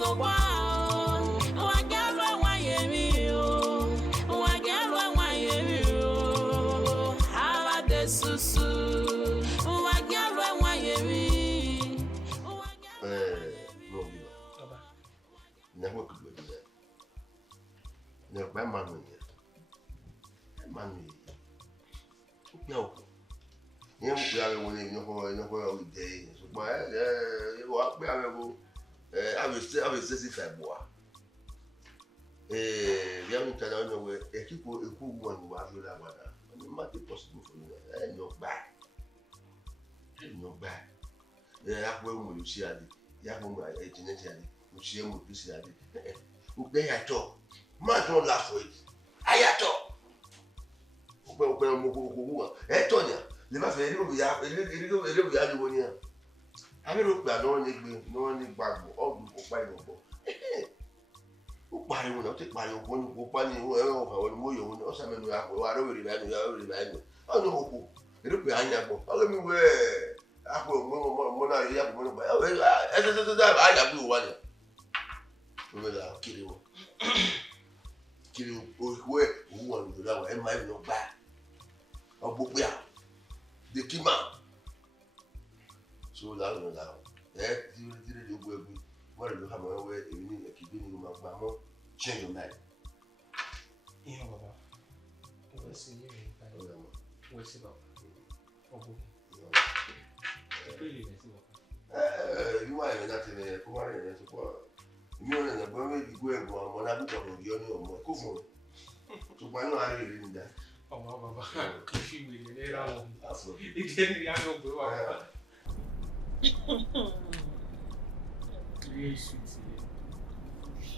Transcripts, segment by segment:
so wow. Wa galo wa yemi o. Wa galo wa yemi o. Ala de susu. Wa galo wa yemi. No, Baba. Never could do that. Never by man. Man, no. You are one in your whole day. So, you are bearable. I will say, boy. We haven't turned on your way. A people who want to have you that water. It might be possible for you. And you're back. You're back. The Apple will see it. Yakumba, a genetically, which you will be said. Who they at all? Man, don't laugh for it. I at all. Tonya, never fail you. We have a little Yaluania. I don't look at no one back or Bible. Who buy will not take my own company or Moyo or some who are already married. Oh, no, you look behind that book. Let me wear. I will more I have blue one. We will kill you. Kill you who want to know and might not back. Or book me out. The Kima. So loud and loud. You will be. What do you have my way? You need a keeping in my mama. Change your mind. Yeah, Baba. We'll see you. We'll see about. You are nothing for a support. You are in a very good one. I look at you or more. So why not I read in that? Oh, Baba. If you will, it's any young boy.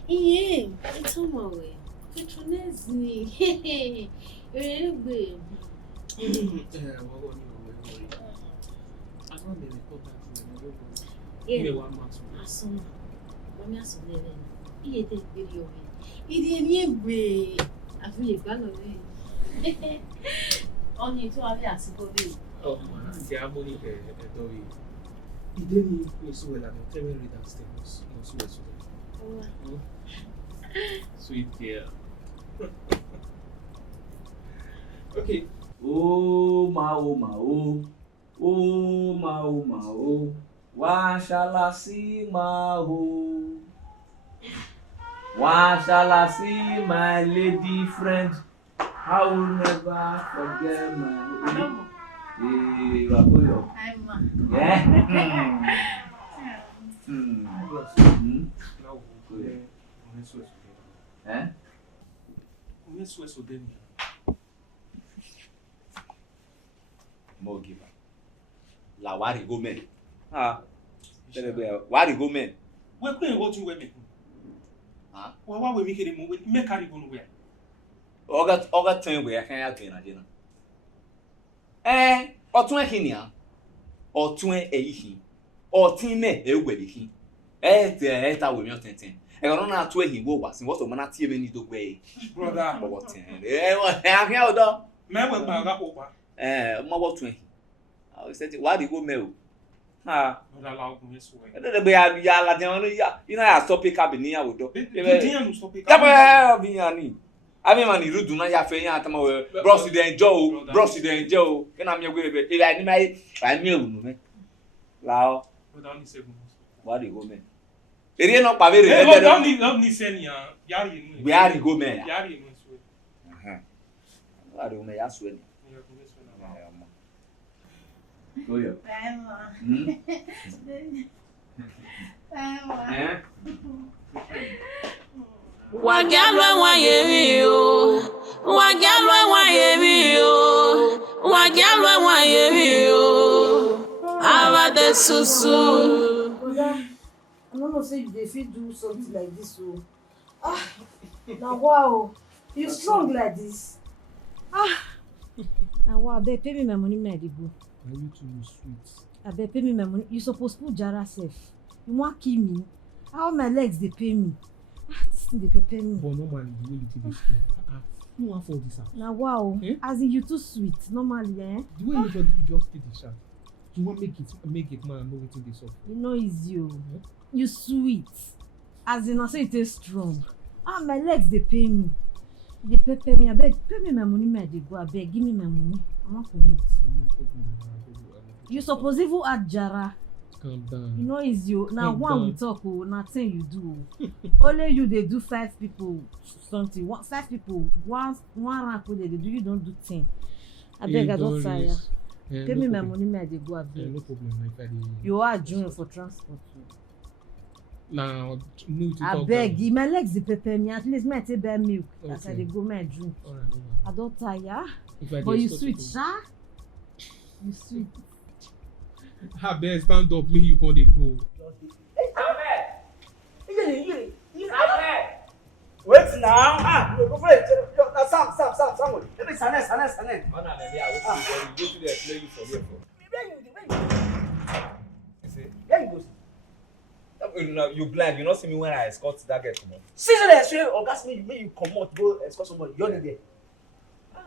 Yeah, it's on my way. Patroness me. Hey, very good. Yeah, one month. I saw my son. He ate a video. He didn't way. I feel a bag of it. Only 2 hours ago. Oh, man, the harmony story. He didn't so well. I'm very read that statements. Oh, sweet dear. Okay. Oh, ma, oh, ma, oh. Oh, ma, oh, ma, oh. Why shall I see my oh? Why shall I see my lady friend? I will never forget my hey, Rapoyo. Yeah. Eh? More giver. La wari go men. Ah. Wari go men. We're playing what you women. Huh? Why we make it move? Make carry go nowhere. Oga time we can have been agena. Otun ehinia. Otun eyihin. Otin me ewedihin. Ta we mi otenten. E go na atu ehin wo wa sin what o mana tie me ni dogwe. Brother. Otin. Ahia odo. Me we gba ga popa. Mo wo tun ehin. I said why dey go me o. Ha. Brother la ogun yeso we. Be ya la de won ya. You know ya stop pick up ni ya wodo. Be no stop pick up. Ya be ni. Abi man irudu na ya fe yan atama we bros dey enjoy o ke na me gbe be e ni mai mi ewu me la o Brother ni segun wa dey go me ere no pa be re don't ni se ni yari nu we are go me yari nu so wa dey go me ya so ni go yo Wagalwa wa yemi o. Wagalwa wa yemi o. Wagalwa wa yemi o. Ava de susu. I don't know if they fit do something like this. So, now wow, you strong like this. Now wow, they pay me my money, my go. Why you too sweet? They pay me my money. You supposed to put Jara safe. You want kill me? How my legs they pay me? This thing they pay me. But normally the way you take this no one for this out. Now wow, as in you too sweet. Normally, The way you just take the shot, you want make it man know wetin dey sup. You know it's you. You sweet. As in, I say it is strong. Ah, my legs they pay me. They pay me. I beg, pay me my money. They go. I beg, give me my money. I'm not coming. You suppose even add Jara. Calm down. You know it's you. Now Calm one down. we talk, nothing you do. Only you they do 5 people something. 5 people. One rank they do. You don't do 10. I beg, I don't tire. Pay me my money. They go. I beg. No problem. You are junior for transport. Now, no to I talk beg, down. my legs they prepare me. At least me take bear milk. As I Okay. dey go my drink. Alright, I don't tire. if I But dey you stop sweet, to- sha. You sweet. I beg, stand up, make you come dey go. Wait now. Ah, go for it. Sam. Let me stand. Man, I go to the play you for here. You see? Where you go? You blind. You not see me when I escort that girl come on. See the say ogas me you come out go escort somebody. You're there.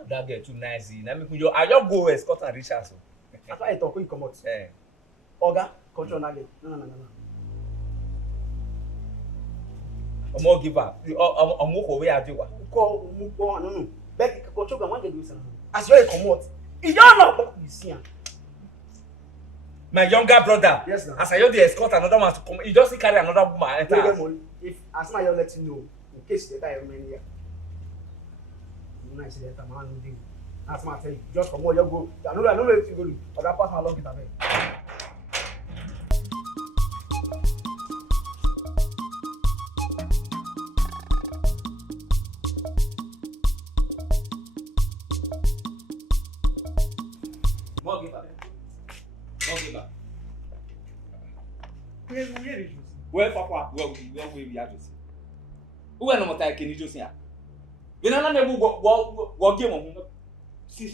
That girl too nice. I just go escort and reach her. So. That's why I talk when you come out. Eh. Oga, control na get. No. Omo give up. Omo go where I do what? No. Beg control ga wan get do say. As you come out, you don't know you see am. My younger brother. Yes, now. As I the escort another one to come, he just carry another woman enter. Get money. If as my you let you know in case they die many here. You know I say that man no dey. As my tell you, just come out you go. I know let you go do. Other pass how long it abeg. More give up. Where papa? Where we are just. Who are no more like any just here? You know, na go game on. See.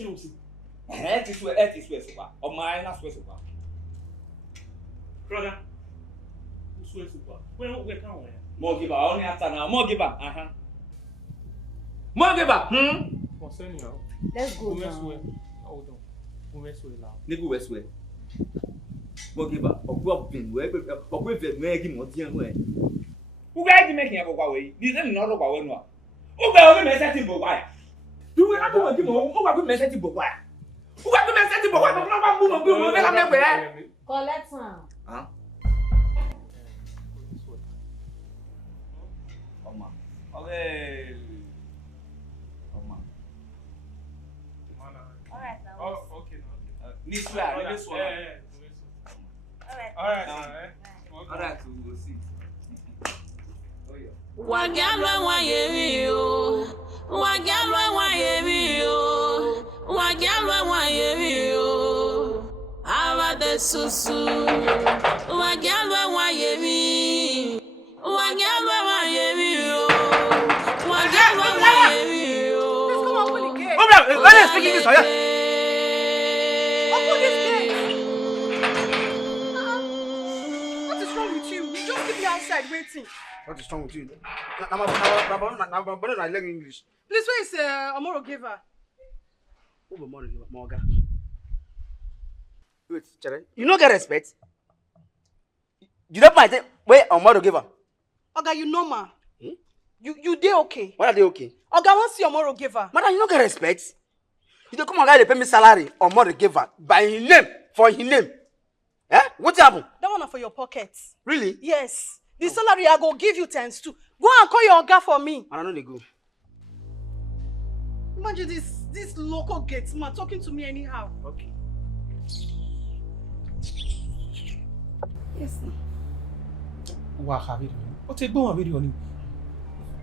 It is where so far. Or my na swear so far. Brother, you swear super. Where can we? More give up. Only after now. More give up. More give up. Concern you. Let's go Who else now. swear? Hold on. Who else swear now? Nigga where swear. More give up. Or pin where give more tian where. Who guy to make him go away? This is not go away no. Who guy only message him go why? Do we not go give more? Who guy message him go why? Who guy message him go why? No move make am. Collect some. Huh? Oma. Okay. Oma. Alright, now. Oh, okay. This one. Alright. Alright, we will see. Oh yeah. Wagalwa wayemi o. Wagalwa wayemi o. Wagalwa wayemi o. Awa de susu. Wagalwa wayemi. Wagalwa wayemi o. Wagalwa wayemi o. Please come open the gate. When you speaking this oya. Open this gate. What is wrong with you? You just keep me outside waiting. What is wrong with you? My brother na learn English. Please, where is Omoro Giver? Who be more Morga? Wait, Chere. You no get respect? You don't mind where Omoro give her? Oga, you know ma. Hmm? You dey okay. What are they okay? Oga, want see Omoro Giver. Madam, you no get respect? You dey come on guy dey pay me salary Omoro give her by his name for his name. Eh? What happened? That one na for your pockets. Really? Yes. The salary I go give you times 2. Go and call your Oga for me. I know they go. Imagine this local gate man talking to me anyhow. Okay. Yes. Wa have it. O te gbon video ni.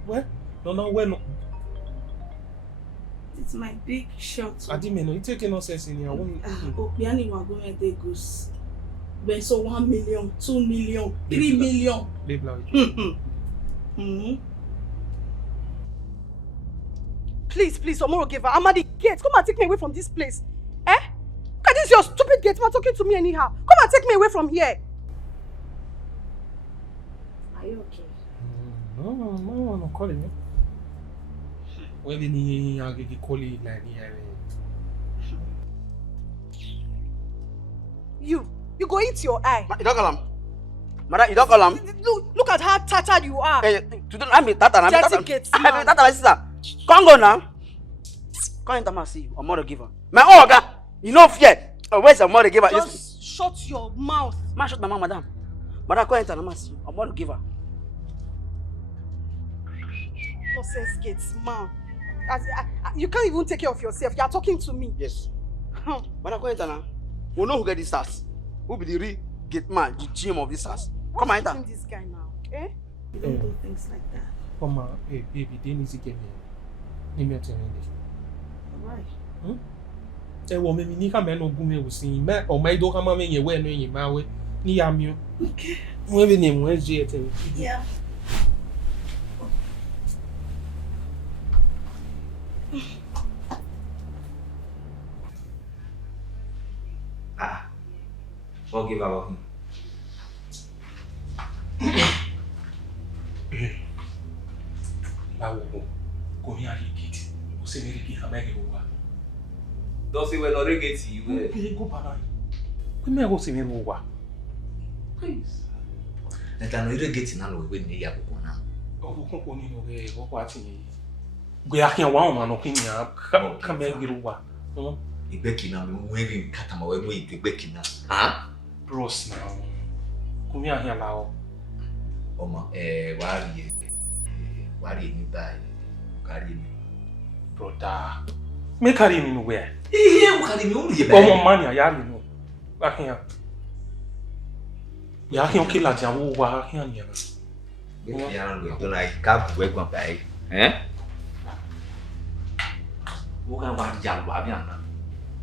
Where? No, where no. It's my big shot. Adimeno, you take no sense in here. Opiani Magome de goes. Ben so 1 million, 2 million, 3 million. Please, Omoro Giver, I'm at the gate. Come and take me away from this place. Eh? Look at this your stupid gate man talking to me anyhow. Come and take me away from here. Are you okay? No, calling me. Well, ni agege calling like You go eat your eye. You don't call him. Madam, you don't call him. Look at how tattered you are. Hey, today I'm tata. I'm Dirty tata. gates, I'm man. tata, my sister. Come go now. Come enter my see. I'm mother giver. My oga. You know fear. Oh, where's the mother giver? Just shut your mouth. Man, shut my mouth, madam. Madam, come enter my see. I'm mother giver. Nonsense gates, man. You can't even take care of yourself. You are talking to me. Yes. Madam, come enter now. We know who get this house. Who be the real gate man, the GM of this house. Come What's enter. this guy now? Eh? You don't do things like that. Come on, hey baby, they need to get me. Name your turn. Why? Eh, wo me ni ka me no gu me wo sin me o mai do ka ma me ye we no yin ma we ni ya mi o. Okay. Mo be ni mo je ete. Yeah. Forgive our him. Bawo ko mi ari gidi. O se me ri ha me ge wa. Don't say we're not reggae you. Be go baba. Ko me go se me ro wa. Please. Let no reggae na no we ni ya ko na. O ko ko ni no ge go kwa ti ni. Gbe akin wa o ma no kin ya ka me ge ro wa. Igbeki na me mu eri kata ma we mu igbeki na. Ha? Bros now. Kumi ahia lao. Oma wari ni bai. Carry me. Brother. Me carry me no where? Eh, carry me only bai. Omo man ya me no. Ahia. Ya ahia o kila ja wo wa ahia ni na. Be ya ran do na ka bu we gwan bai. Eh? Wo kan wa ja wa bi na.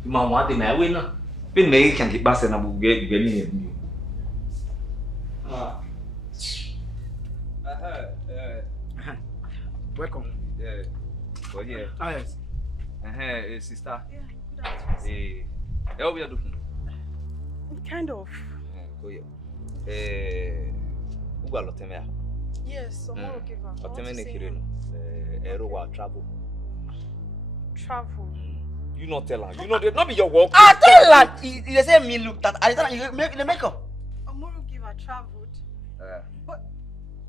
Ma wa de me we na. Bên mấy chẳng kịp ba xe nào bù ghê ghê nhiều. Welcome. Go here. Yes. Sister. Yeah, good afternoon. How we are doing? Kind of. Go here. Who got lot of Yes, I'm more giver. What time no? Travel. Travel. You not tell her. You know, not be your work. I tell her. You say me look that. I tell her you make the makeup. Amoro giver traveled. But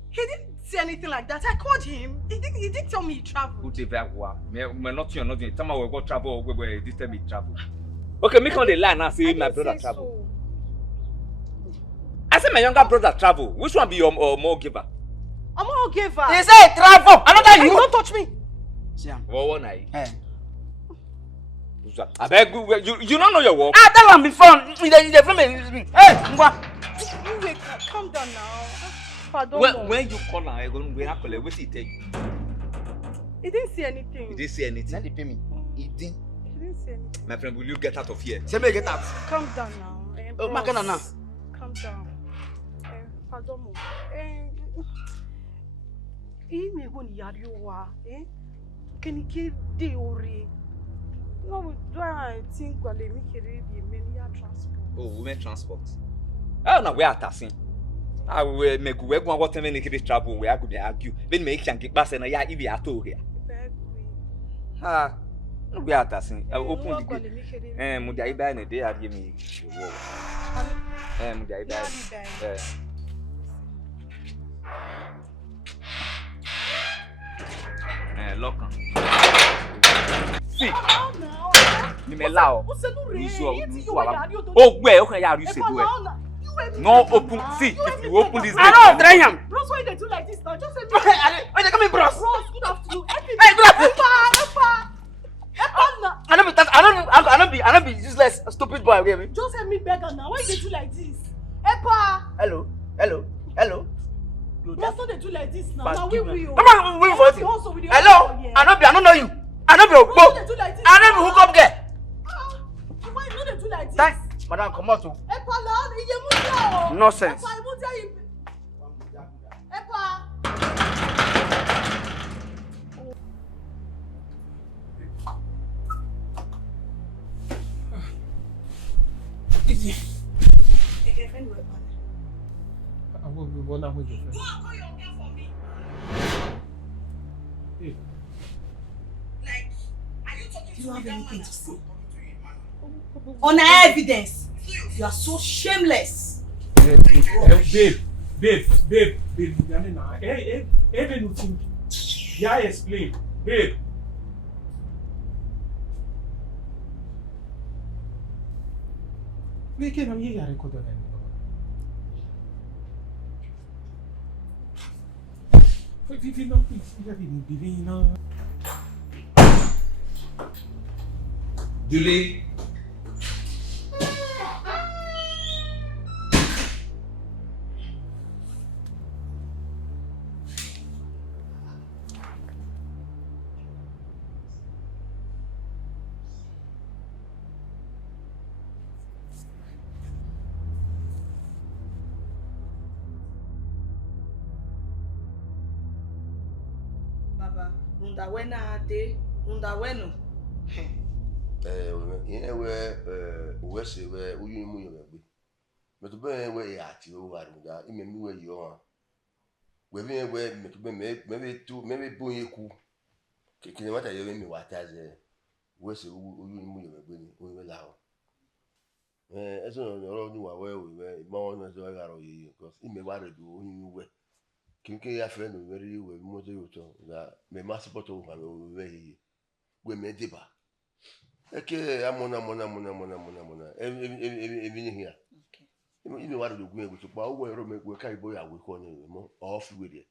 he didn't say anything like that. I called him. He didn't tell me he traveled. Who did that? Me not you, not you. Tell me we go travel. We this time we travel. Okay, me come the line and say my brother travel. I say my younger brother travel. Which one be your more giver? Amoro giver. He say travel. Another you. Don't touch me. What one I? I beg you don't know your work. I tell him before. You from me. Hey, You wait, calm down now. Pardon. When you call now, I go we have to wait it take. He didn't say anything. He didn't say anything. Let pay me. He didn't. He didn't say anything. My friend, will you get out of here? Say me get out. Calm down now. Oh, my God, now. Calm down. Pardon me. Me go ni yari wa. Can you de ore? No, do I think we make it be many transport? Oh, women transport. Oh, no, we are passing. I will make work one what many travel. We are going to argue. Then make can get back and I if you are told here. Ah, we are passing. I open the gate. Mudia buy a day. I give me. Mudia buy. Lock on. See. Ni me lao. Oh, where okay ya you say do it. No open. See, if you open this gate. I don't try him. Bros, why they do like this now? Just say me. Why they come in, bros? Bros, good afternoon. Hey, good afternoon. I don't be useless, stupid boy. Okay, just help me beg her now. Why they do like this? Epa. Hello. Bros, don't they do like this now? Now we. Come on, wait for it. Hello. I don't know you. I don't be a book. I don't be hook up there. Why don't they do like this? Thanks, madam. Come on, too. Epa, nonsense. Epa. Go and call your girl for me. Hey. Like, are you talking to me? Do you have anything to say? On evidence. You are so shameless. Babe, Babe, even you think, yeah, explain, babe. Make it a year record on Julie. Baba, undawena ade, undaweno. we se we uyu mu yo gbe me to be we ya ti o wa ruga ime mi we yo ha we bi we me to be me bo yeku kini mata yo mi wa ta ze we se uyu mu yo gbe ni o we la o eso no ro ni wa we mo no so ga ro yi because ime wa re do uyu we kinke ya fe no we ri we mo to yo to ga me ma support o fa we yi we me deba okay, amona. Even here. Okay. You know what to go with to power where we carry boy we call him off with it.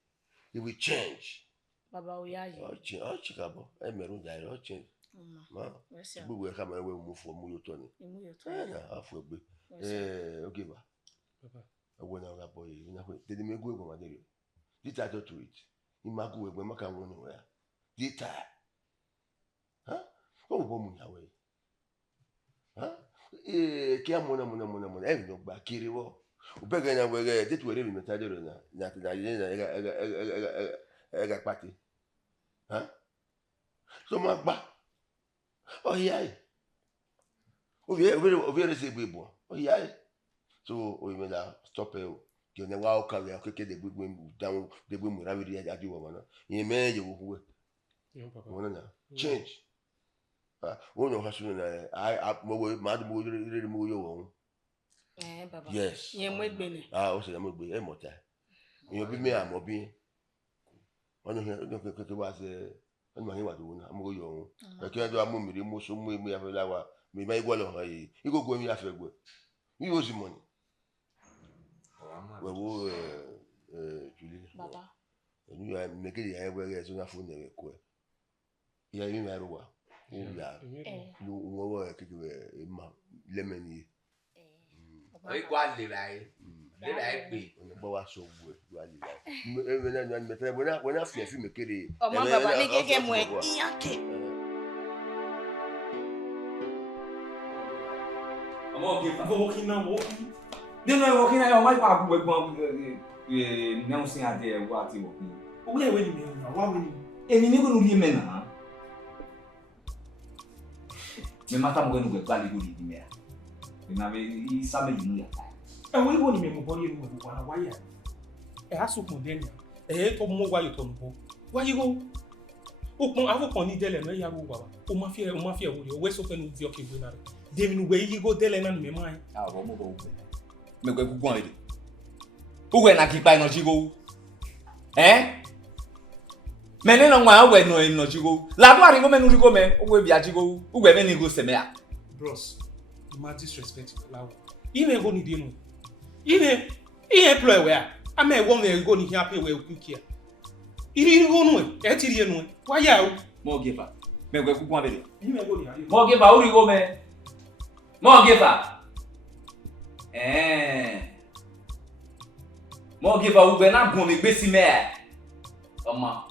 It will change. Baba Oyayi. Oh, Chicago. I mean, that change. Ma, we will come and we move for Muyo Tony. Half will be. Okay, Papa. I went out boy. Did me go over there? Did I do to it? In my go when I can run nowhere. Did I? Huh? Oh, woman away. Huh? Ki amona. E no gba kiri wo. Ubega na we get we really metade na ega party. Huh? So ma gba. Oh yeah. Ovie se gbebo. Oh yeah. So o me la stop e o. Ki ne wa o ka we akeke de gbegbe down de gbegbe mu rawiri aju wo na. Yin me je wo ku. No papa. Wona na. Change. One has I madam really move you. Baba. Yes. Yemwe Also, I'm going to be a motor. You'll be me, I'm be. One of the was a man who was I'm going. I can't do a mummy, most of me have a lower. Me may well on her. You go going after good. You use the money. Well, Julie. Baba. And you are making the airway as enough for the quay. Yeah, you know. Yeah, no more lemon. I got the right. The right be. Boa so good. When I feel me kiri. Oh, my Baba, nigga game way. I'm walking. Walking. Then I walking. I might have work announcing at the what you walking. Where will you be now? Why will you? And you never know the men. Me mata mo genu gba le gori ni me. Me na be same yinu ya. We won me mo body mo bo na why ya. Aso kun den ya. To mo wa yo to no. Why you go? O pon afopon ni dele no ya ro wa. O ma fi wo re. O we so fe no vi o ke gbe na re. Dem nu we yi go dele na me mai. Wo mo bo gbe. Me gbe gugun ede. O we na ki pa ino ji go. Mene no nwa we no ino jigo. La do ari go menu rigo me, o we bia jigo. U gbe me ni go seme ya. Bros, you ma disrespect lawo. Ime go ni dey no. Ime employ we a. Ame wo me go ni here pay we quick here. Iri go no e ti ri enu. Why ya o? Mo gifa. Me gbe gugun abede. Ime go ni ari. Mo gifa o rigo me. Mo gifa. Mo gifa u gbe na gun mi gbe si me. Oma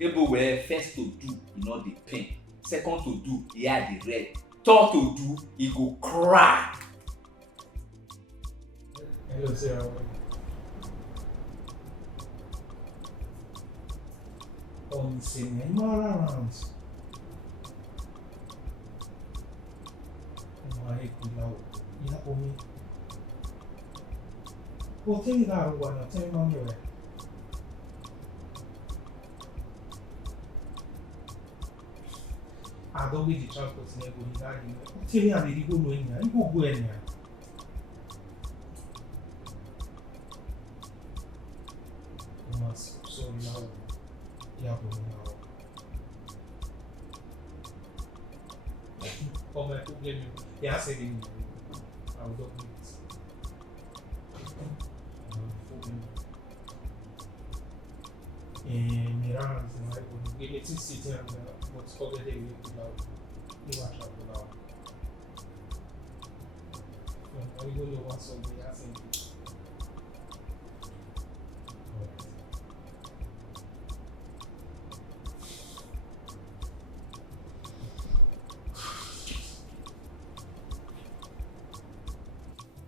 able were first to do, you know the pain. Second to do, he had the red. Third to do, he go cry. Hello, Sarah. On singing more around. My good love, you know me. Well, tell me that one. Tell me on your way. I don't need the transport in Ego. Tell me how they go no in here. You go in here. Yeah, but now. For my problem, yeah, I said it. I will not do it. Miran is my own. We need to sit here and what's called the day we put out. You watch out for now. I don't know what's on the asking.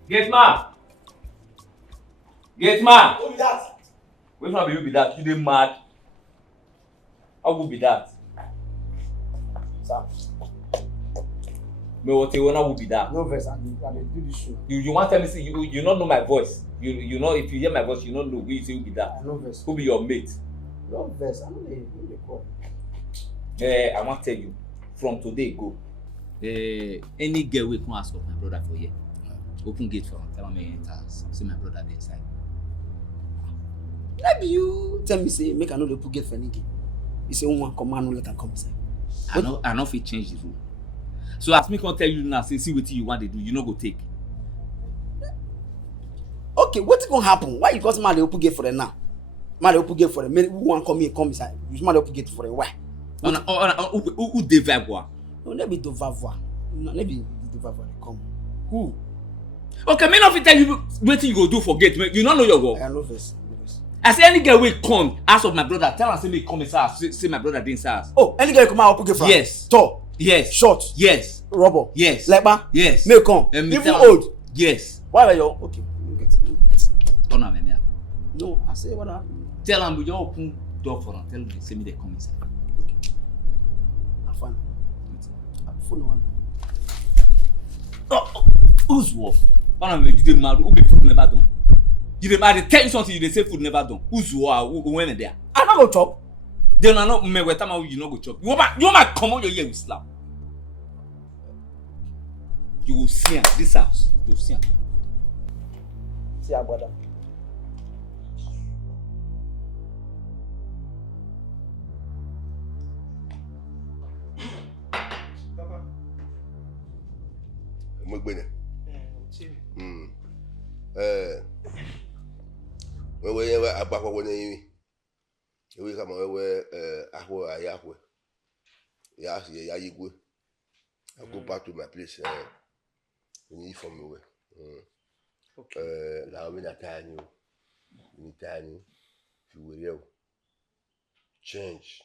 Gate man! Gate man! Who be that? Which one will you be that? You dey mad? How will be that? Sir. Me what you will be that? No verse, I do this show. You want to tell me say you not know my voice. You know if you hear my voice you don't know who you say who be that. No verse. Who be your mate? No verse, I know they call. I want to tell you from today go. Any girl will come ask of my brother for here. Open gate for him. Tell me enter. See my brother there inside. Maybe you tell me say make I know the put gate for any game. You say one command no let am come inside. I know if he change the rule. So as me can tell you now, say see what you want to do, you no go take. Okay, what's gonna happen? Why you got man the open gate for them now? Man the open gate for them. Who want come in come inside? You man the open gate for them. Why? Who dey vibe wa? No, let me do vavwa. No, let me do vavwa. Come. Who? Okay, me not fit tell you what you go do for gate. You don't know your work. I know verse. I say any girl will come, ask of my brother, tell her say me come inside, say my brother dey inside. Oh, any girl come out open gate for? Yes. Tall. Yes. Short. Yes. Rubber. Yes. Lepa. Yes. May come. Even old. Yes. Why are you okay? Don't know me. No, I say what I. Tell them we just open door for them. Tell them say me they come inside. Okay. I'm fine. I'm full one. Who's wolf? One of them you dey mad. Who be food never done? You dey mad. They tell you something. You dey say food never done. Who's wolf? Who went there? I not go chop. They not me. Where time you not go chop? You might come on your ear with slap. You will see him. This house. You will see him. See our brother. Papa. Mo gbene. Wewe agbakwa wona yin. Ewe kama wewe ahwo ayahwe. Ya yigwe. I go back to my place ni for me we. Okay. La we na tani o. Ni tani fi we o. Change.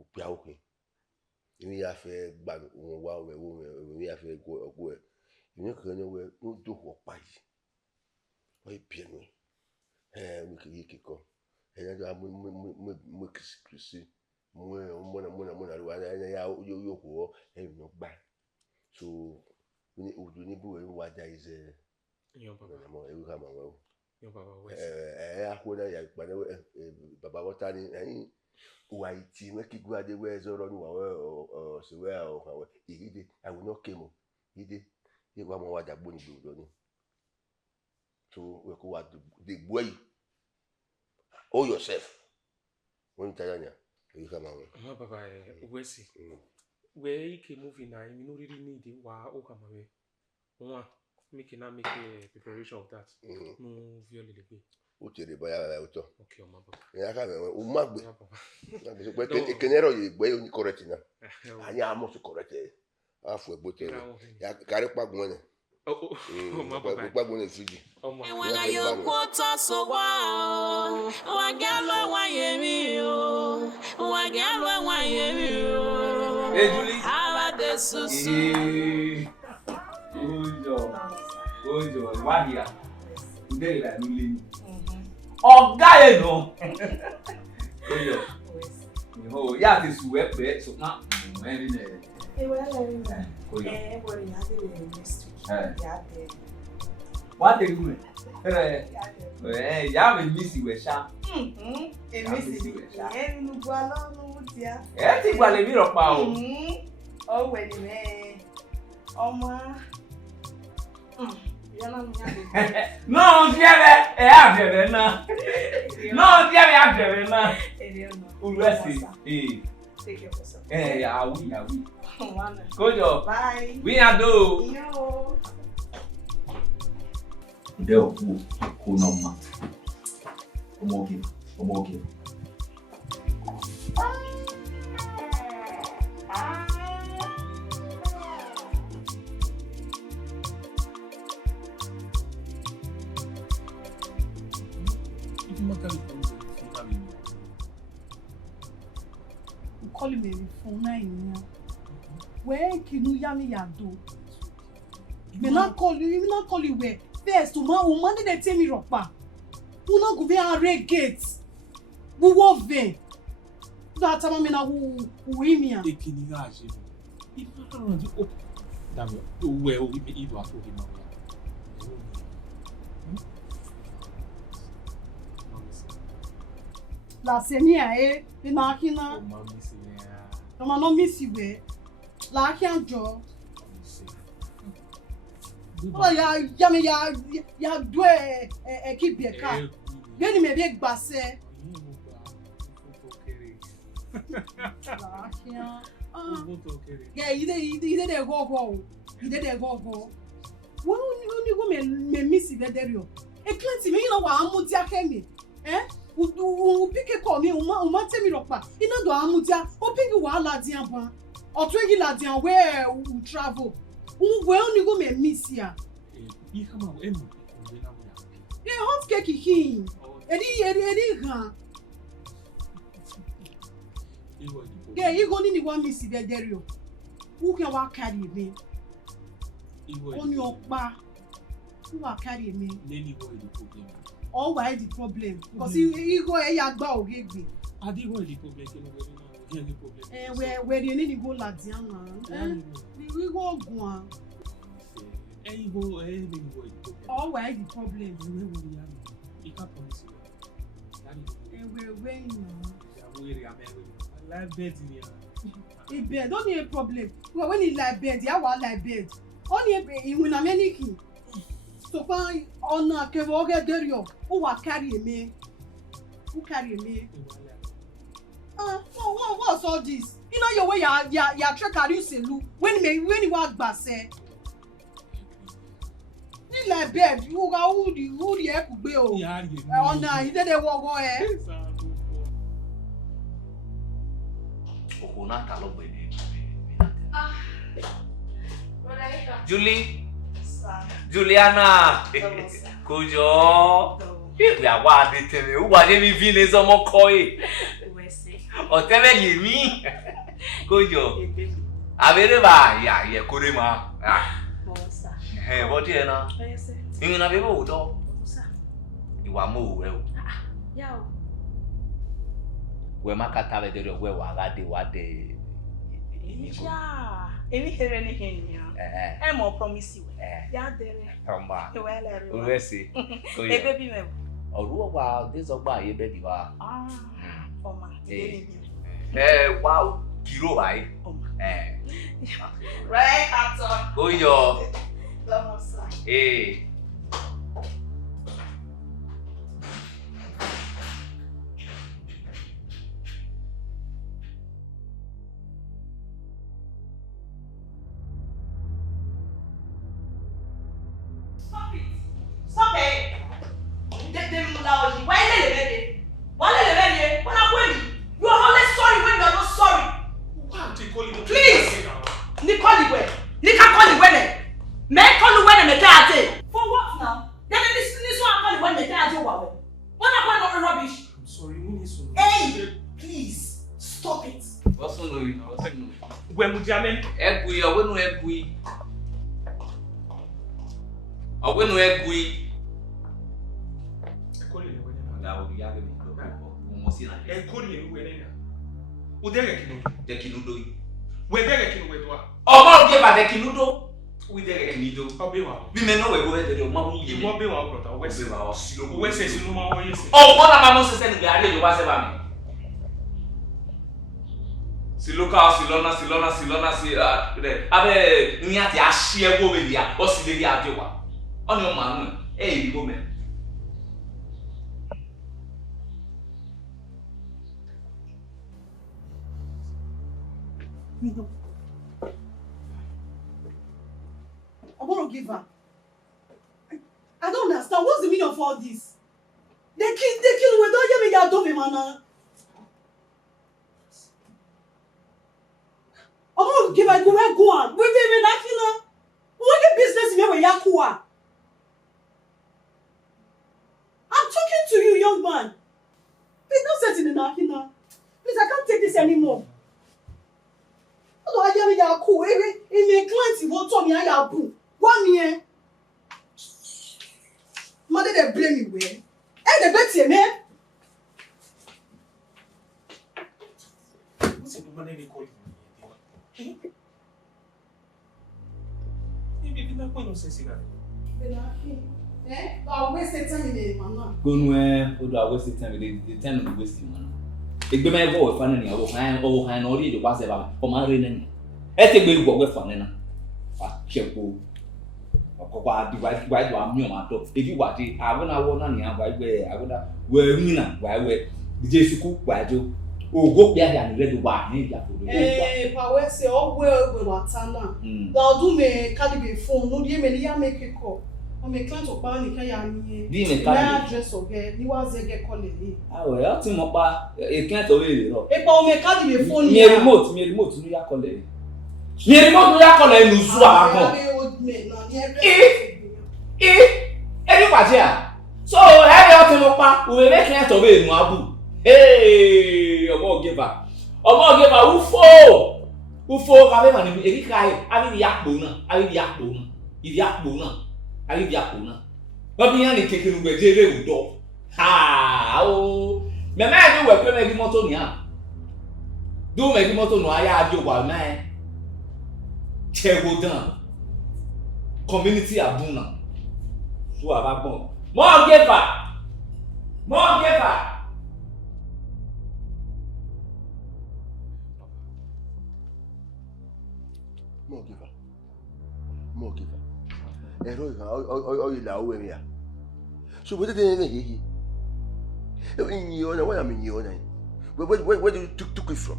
O pia o kun. Ni ya fe gba won wa we wo ni ya fe go e. Ni kan ni we no do ho pa yi. O pia ni. We can go. And I mo kisi. Mo ya yo ko e no gba. So we ni bu we wa ja is Your papa. mo e ka ma wo. Your papa West. Akona ya gba na baba wota ni wa iti me ki gu ade we zo ro ni wa we se we o ide I will not came ide e wa mo wa dagbo ni do ni. So we ko wa Degbueyi. Oh yourself. When you tell you, you come on. My papa, where see? Where you can move in, you know really need it. Wow, oh come away. One, make a preparation of that. No, violate the way. O tere boya auto. Okay, my papa. Ya ka me o magbe. My papa. So pe kenero ye gbe o ni correct na. Ani amo so correct. Afu egbo tere. Ya kare pagun ni. Oh, my papa. Pagun ni fiji. Oh my. When I you quota so wow, wa galo wa yemi o, wa galo wa yemi o. Hey Julie. How the susu. Ojo, why here? Today like no ọ̀gá ẹ̀ nù. Oyo. Oh, ya ti su e pe so na meri ne. Oyo. What dey do me? Ya me miss we sha. Ẹ ti gba le mi ro pa o. Oh, wait a minute. Oma. No, dear, after na. No, dear, after na. Ulwesi. Take care of yourself. Yeah, we. Good job. Bye. We are do. Yo. Deo, who no ma. Okay. Call him a phone nine. Where can you yami yado? Me not call you where. First, woman didn't tell me ropa. Who not go be a red gate? Who walk there? That time me na who imia. Ekini aje. Ifa kan di op. Dami, we o bi ido ato bi ma. La senia na kina. No no miss you we. La kian jo. Oh ya do keep be car. Be ni me be gbase. La kian. Yeah, you dey go. You dey go. When you go me miss you there yo. E client me you know wa amutia kemi. U pick call me uma tell me ropa. Ina do amutia. O pick wa la dian ban. O twegi la dian where we travel. Where only go me miss ya. E kama we emu. Yeah, hot cake king. Edi gan. Yeah, you go need one miss there yo. Who can wa carry me? On your pa. Who wa carry me? Lady boy the problem. All why the problem? Because you go ya gba ogegbe. Adi boy the problem ke no problem. Where you need to go Ladiana. We go go. You go the problem. All why the problem? You can't promise you. Where you Life bed in here. Bed, don't need a problem. Well, when you like bed, you want like bed. Only when I'm anything. So far, on a kevoga derio, who will carry me? Who carry me? What's all this? You know your way, ya track are you say when you walk basse. You like bed, you go who the air could be on now, you didn't walk away. Juliana, Kujo. We are what they tell me. Who are they being some more coy? Or tell me, Kujo. Avereba, yeah, Kurima. Hey, what do you know? You know, you are more. We makatave de we wagade wade. Yeah, anything yeah. I'm more promise you. Yeah, there. Tamba. Well, We see. Go a baby me. Oruwa wa this ogba ye baby wa. Oma. Wow, kiro bai. Right after. Go yo. Vamos lá. Stop it! Why you are always sorry when you are not sorry. Please! Nicole, where? Nika call you when? Me call you when me tate. For what now? Then this one call you when me tate over. What happened on rubbish? I'm sorry, we need some. Hey, please stop it. What's on you? When we jamen, Egui, I wouldn't egui. I wouldn't egui. Now we are going to go. e kori e we nena. O dere kinu. De kinudo. We dere kinu we do a. Omo ge ba de kinudo. We dere kinido. Obe wa. Bi me no we go de o ma mu ye. Mo be wa brother. We se wa o silo. we se sinu ma wo yesi. Oh, what am I saying? We are you was about me. Siloka silona si abe ni ati ahie wo we dia. O si le dia de wa. On your man, hey, woman. Me no. I want to give her. I don't understand. What's the meaning of all this? They kill we don't hear me ya do me mana. I want to give her go on. We na kina. What the business me we yakua? I'm talking to you, young man. Please don't set in the nakina. Please, I can't take this anymore. I hear me ya cool. If client won't tell me I ya boo. 1 year. Mother, they blame me where? Hey, they bet you, man. What's the woman they call you? Maybe not going to say cigar. I'll waste the time in the man. Go nowhere, or do I waste the time with the time of wasting money? If the man go funny, I will find all hand or read the whatever for my reading. I think we go with funny. Shampoo. Why do I know my dog? If you watch it, I will not want any where I would have where Mina, why where the Jessica, why do? Oh, go there and read the wine. Eh, Power say, oh, well, we were Tana. Thou do me carry phone, no, dear, may make a call. I'm a client of Barney Kayami. Didn't address of her, you was a get calling. I will help him up. It can't away. If I may carry phone, me remote, to your colleague. Me remote, to your colleague, who's anybody here. So, have you up? We will make client away, Mabu. Hey, a more giver. Who fall, I mean, if you cry, I mean, Yakuna, I mean, Yakuna, if Yakuna. I leave Yakuna. But me only taking away the door. Ha! Oh, my man, you were playing motor now. Do make motor no, I do while man. Chair go down. Community abuna. So I bone. More giver. More giver. More giver. More giver. Oh, you here. So, what did they hear? In your what I'm in your name. Where do you took it from?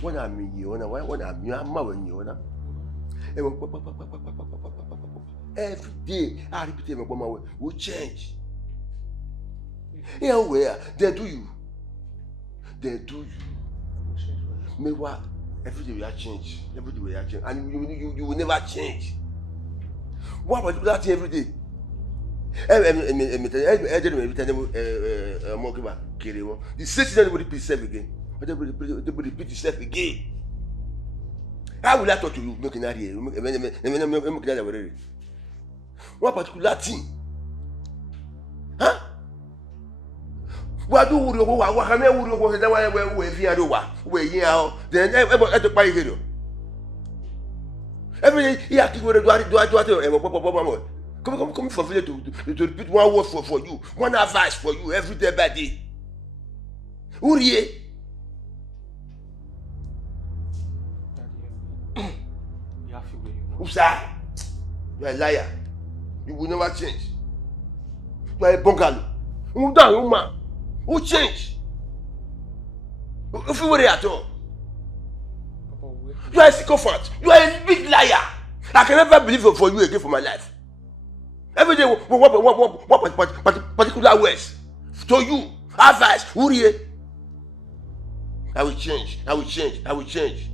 When I'm in your name, when I'm your mother in your name. Every day, I repeat my woman will change. Yeah, where? They do you. They do you. Me what? Every day we are change. Every day we are change. And you will never change. What about that every day? The same thing will repeat itself again. But they will repeat itself again. How will I talk to you? Making that here. What particular thing? Huh? What do you want? What can I do? Where you are? Then I to buy here. Every day, he has to do it. Come for village to repeat one word for you, one advice for you every day by day. Uriye. Usa, you are a liar. You will never change. You are a bungalow. Who change? If you worry at all. You are a sycophant. You are a big liar. I can never believe for you again for my life. Every day, what particular words to you, advice, Uriye. I will change. I will change. I will change.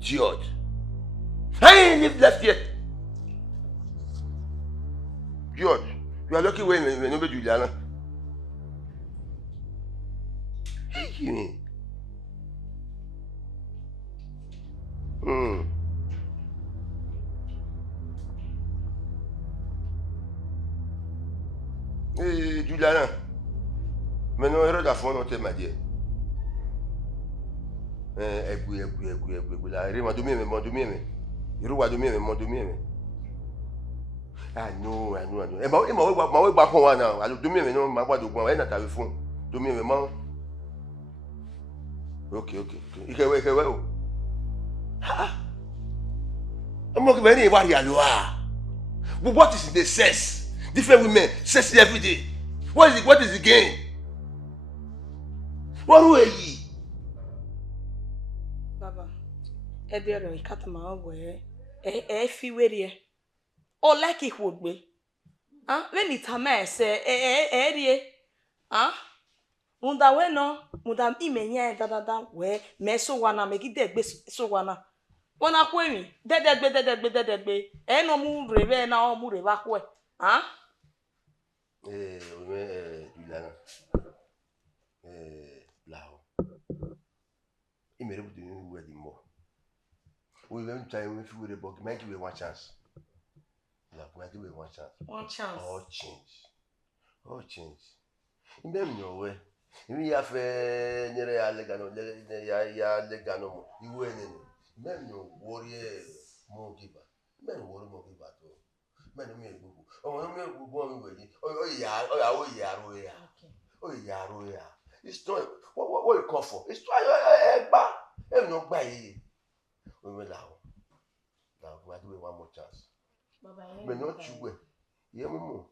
Idiot. I ain't lived left yet. Idiot. You are lucky when nobody do that. Hey, Juliana, maintenant, on est à fond, on te m'a dit. I know. Eh, my way back home now. I do me, no, my body, my telephone. Do me, mom. Okay. You can wait, well. I'm not going anywhere. You are. But what is the sex? Different women, sexy every day. What is the gain? What are you? Baba, Edero Katama where fi werie. Or like it would be. When it's a mess, Munda we no, munda imenya da we me so wana me gide gbe so wana. Wana kwemi, dedegbe. No mu reve na o mu reva kwe. Ilana. Lao. Imerebu do wedding more. We went time if we rebook, make you one chance. Like give one chance. One chance. All change. In them no way. We have near ya legano. You win in. Men no warrior more giver. Men warrior more giver too. Men no me go. Oh, no me go with you. Oh, yeah. It's not what you call for. It's try back. No buy. We will allow. Now we are doing one more chance. But not you way. Yeah, more.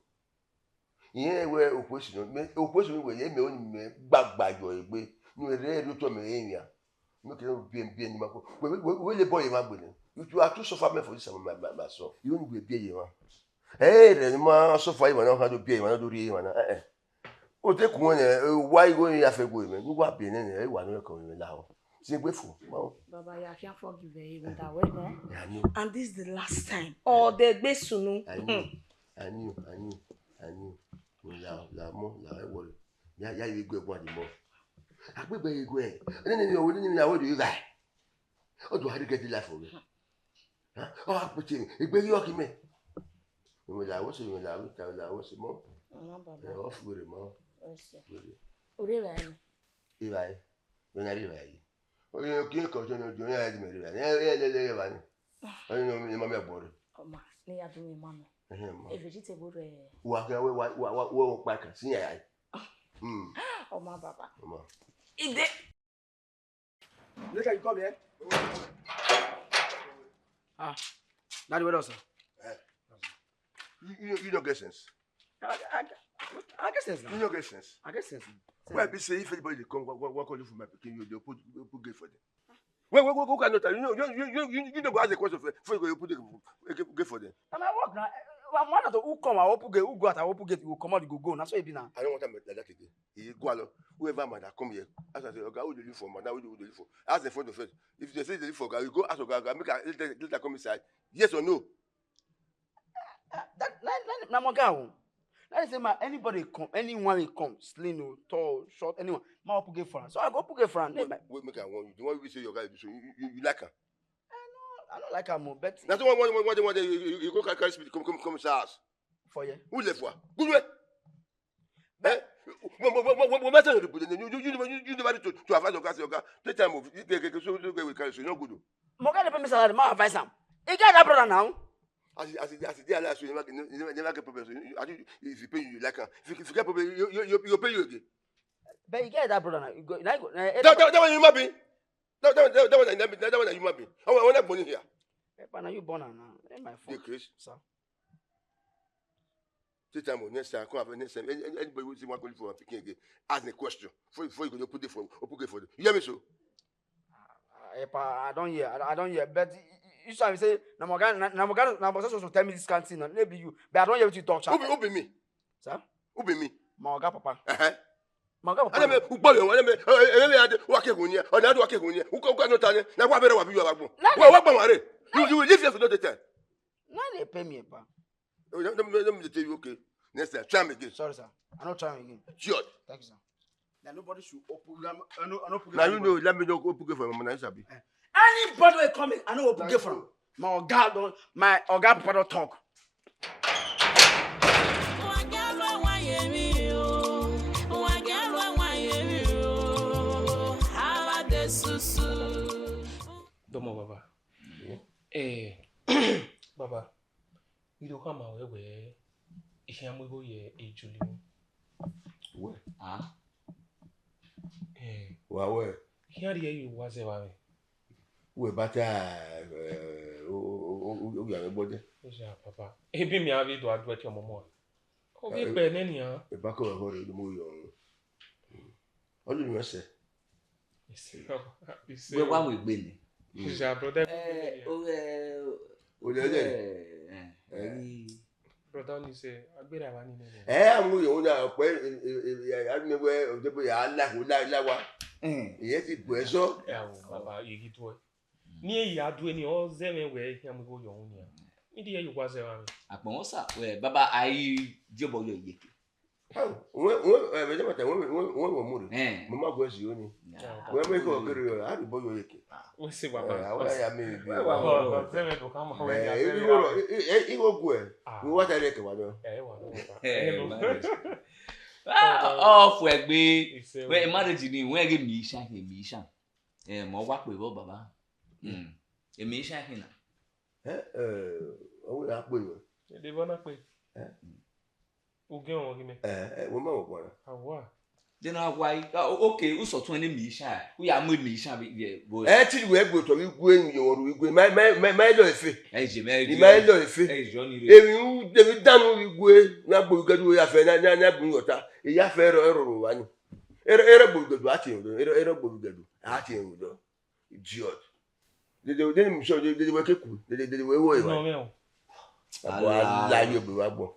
Yeah, where opposition will me only back by your way. No, ready to me area. No, can be in Mako. Will the boy in you are too suffer for this, my son. You won't be a hey, the man so far, you know how to pay one to read one. Oh, take one. Why going after women? You are being in one coming now. See, grateful. Baba, I can't forgive you that way, no? And this is the last time. Oh, the best soon. I knew. La worry. Yeah, you go one more. I will be going. And then you wouldn't even know what do you guys. Oh, do I get the life for me? Oh, I put in. It bring you up, me. I was more. Off with him, more. When I live. Oh, you can't continue doing it. I know me, my body. Oh, my, they are doing mamma. A vegetable. Walk back and see. Oh, my Baba. Later, you come here. Daddy, what else? You don't get sense. I guess sense. You don't get sense. I guess sense. Why be say if anybody come what call you for my picking you, they'll put gate for them. Wait, who cannot tell you don't go ask the question before you put the gate for them. And I walk now. One of the who come, I open gate, who go out, I open gate, who come out, you go. That's what it be now. I don't want them like that again. You go along. Whoever man that come here, as I say, okay, who do you live for? Man, who do you live for? Ask the front of it. If they say they live for, you go ask the guy, make a let come inside. Yes or no? Now my guy. Let say my anybody come, anyone will come, slim or tall, short, anyone. My open gate for. So I go put gate for. Wait, make I want you. The one we say your guy, so you like her. I don't like her more, but that's the one you go carry speed come house. For you. Who left for? Good way. What matter you never to advise your car. Play time of so we carry so no good. Moga the salary, my advice am. He got that brother now. As they allow you never get problem. If you pay you like her. If you get problem, you pay you again. But you get that brother now. You go. That one you might be. That one you might be. I want that money here. But now you born now. My fault. Chris, sir. This time next time, come up next time. Anybody who say one calling for picking again, ask the question before you go put it for you. You hear me so? I don't hear. But you should say, Namoga, tell me this can't see. Maybe you, but I don't hear what you talk. Who be me? Sir? Who be me? Moga, Papa. Maga, Papa. Who bought you? Who can not tell you? Now, what better you are? What you will live here for the time. Now they pay me, Pa. Let me tell you, okay. Next time, try me again. Sorry, sir. I'm not trying again. Sure. Thank you, sir. Now nobody should open. Now you know, let me know open for my nice happy. Anybody will come in, I know open from. My God Papa don't talk. Domo Baba. Baba. You don't come away where if I'm going to Julie. Where? Here you was a way. We but o ya me bode. Ja papa. Ebi mi abi do adu ati omo mo. Obi pe neni an. E ba ko ho re mo yo. Olu mi se. We wa we gbe ni. Ja brother. O le brother ni se agbera wa ni neni. Amu yo na pe ya mi we o de bo ya la wa. Iye ti bu eso. Baba yigi to. Ni e ya du ni o ze me we ya mo go yo hun ni. Ni di e yo kwa ze wa mi. Apon sa we baba ai jobo yo yeke. We be mata we mo re. Mo ma go si oni. We me ko kere yo, a bi bo yo yeke. We se baba. Wa ya me bi. Baba ze me do ka mo we ya. I go go. We wa ta re ke wa do. Off we gbe. We marriage ni we ge mi sha. Mo wa pe bo baba. E mi sha hin na. O ya pe yo. De bona pe. Uge won gi me. We ma wo kwa. Awa. Then why okay, who so tun ni mi sha. Who ya mo mi sha be bo. Ti we gbo to igwe en yo ru igwe my lo efe. Je me Di my lo efe. Joni re. Emi danu igwe na gbo gadu ya fe na bu yota. E ya fe ero wa ni. Ere gbo gadu ati yo. Ere gbo gadu ati yo do. Idiot. De mi so de we keku. De we wo No me o. Abo la yo be wa gbo.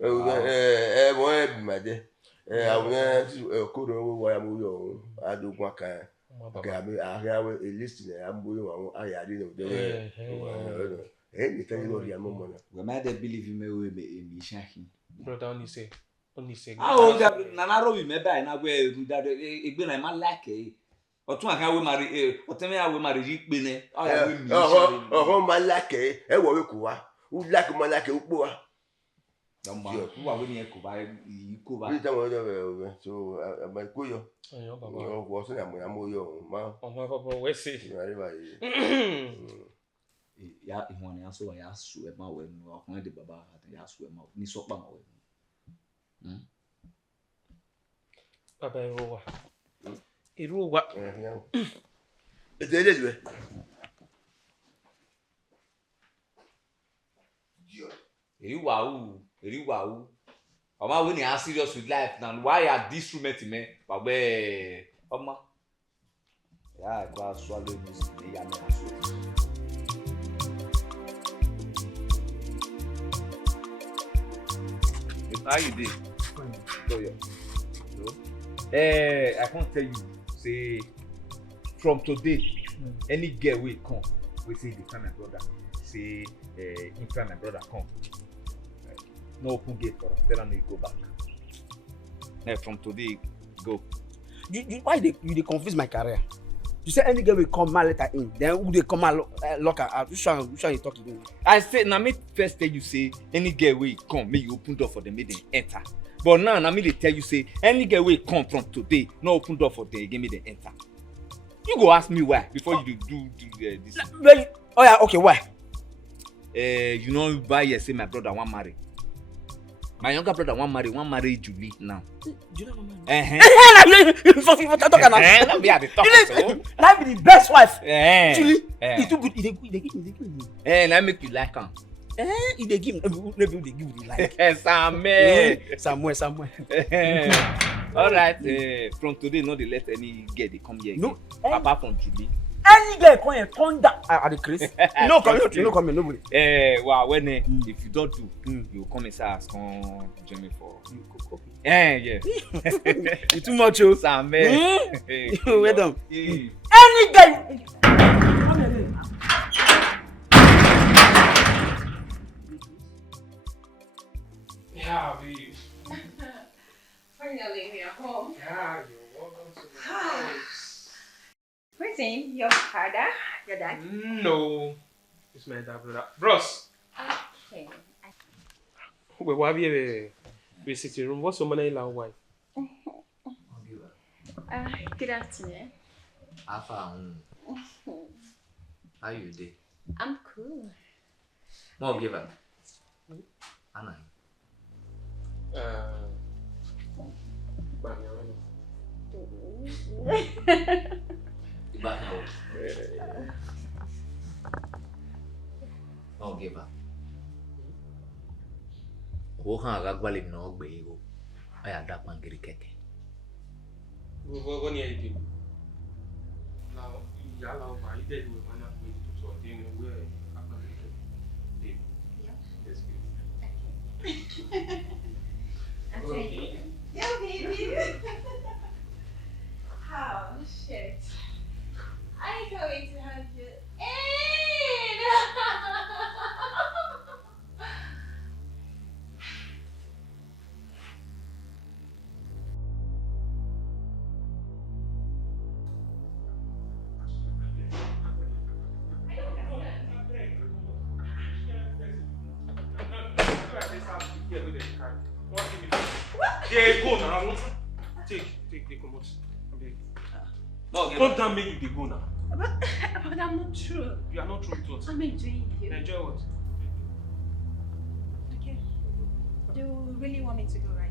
Mo e bi ma de. Àwọn ko ro wo ya mo yo adogun aka. Ka mi ahia we list na am bo yo àwọn aya de no de. Ni tan lo ri am mo na. We ma dey believe me we mi sha hin. Brother oni se. Oh, na ro bi me bai na we da egbe na ma like e. Otun aka we mari otemi awe mari ri pe ne. O ya we mi sha. Ma like e wo we ko wa. U like ma like u po wa. Who are winning Cuba? We don't so my kuyo. Ayo baba. Yo wo so na mo yo ma. Omo baba we se. Ya ihwan ya so ya su e ma we nu akon de baba ya su e ma ni so pa ma we. Baba Iru wa. E de le. Eriwa. Oma when you are serious with life now, why are this instrument me? Babe, Oma. Yeah, go swallow this. Ya me how you dey? So yeah. I can't tell you. Say from today, any girl will come. We say the kind of brother. Say in front my brother come. No open gate for us. Tell them you go back. From today, go. Why you confuse my career? You say any girl will come my letter in, then who they come and lock her out? Which one you talking? I said, now me first tell you say any girl will come, may you open door for them, may they enter. But now me they tell you say any girl will come from today, no open door for them, again may they enter. You go ask me why before you do this. Oh yeah, okay, why? You know why you say my brother want marry. My younger brother want marry Julie now. Julie want marry? Let me have the talk. That be the best wife. Julie, it's too good. They give. Let make you like him. They give. Maybe they give you like. Somewhere. All right. From today, no, they let any girl they come here. No, apart from Julie. Any girl come here, thunder at the Chris. You know come nobody. Well, when if you don't do, you come inside as come join me for. Yeah. You too much, oh. Sam, Wait on. Any girl. Yeah, babe. Finally, we are home. Yeah, you're welcome to the house. Where's in your father? Your dad? No. It's my dad, brother. Bros. Okay. Why be a sitting room? What's your money like? Why? Good afternoon. How you doing? I'm cool. More given. Anna. More give up. Who can I go live no be go? I had that man get keke. What near you? Now, you allow my dead with my way to sort in where I'm going to live. Yes, please. Okay. Yeah, baby. Oh, shit. I'm going to have you in. Yeah, go now. Take the commode. Don't damn me you go now. But I'm not true. You are not true with what? I'm enjoying you. Enjoy what? Okay. Do you really want me to go, right?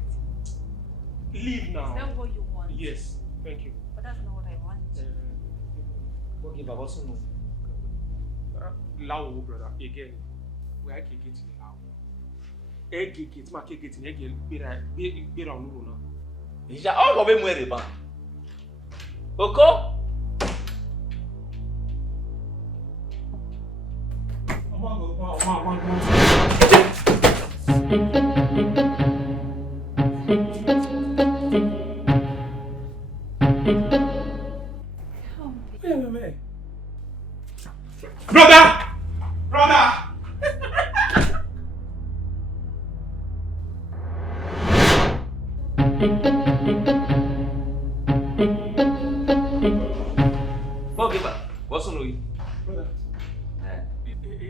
Leave now. Is that what you want? Yes. Thank you. But that's not what I want. Go give up also no. Lao brother again. Where I can get in now. Get my get in again. Be around no now. Ija all go be mu ere ban. Oko. Brother! Brother! Go give up. What's on you? Brother.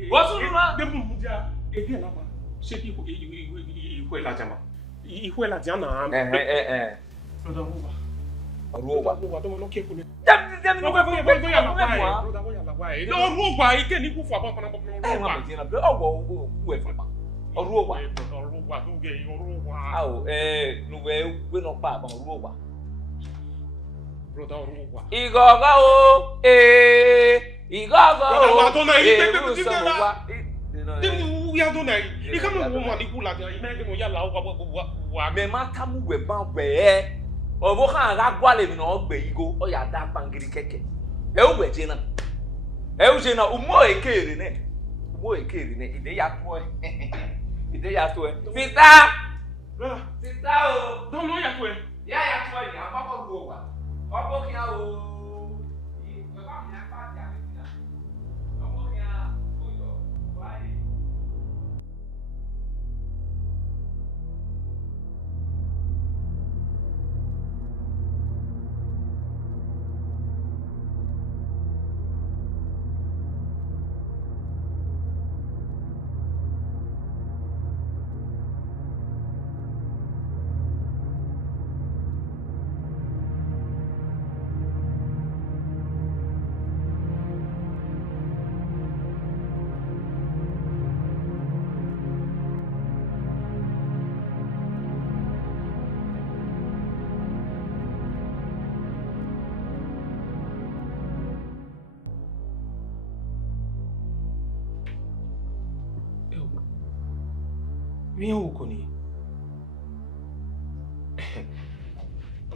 What's on you? Dem mudia again ama. Shebi ihu elajama. Ihu elajana. Brother Ruwa. Ruwa. Ruwa don't no careful. Dem no brother boy la why. No Ruwa ike ni ku fu abon pana bobno. Eh ma me na bro owo we fa ma. Ruwa. Ruwa do ge Ruwa. Awo no we no pa ba Ruwa. Brother Ruwa. Igogo o igogo o. We are doing it. You come on, woman, you like you make me yalla wa. Me mata mu we ban we obo kan ga gwale mi no gbe igo o ya da pangiri keke. E u gbe je na. E u je na umo ekere ne. Umo ekere ne ide ya to e. Ide ya to e. Sita. Sita o. Don't know ya to e. Ya to e ni apako ru wa. Obo kia o. We ba mi na pa ti a mi na. Obo kia o yo. Why? Mi o ko ni.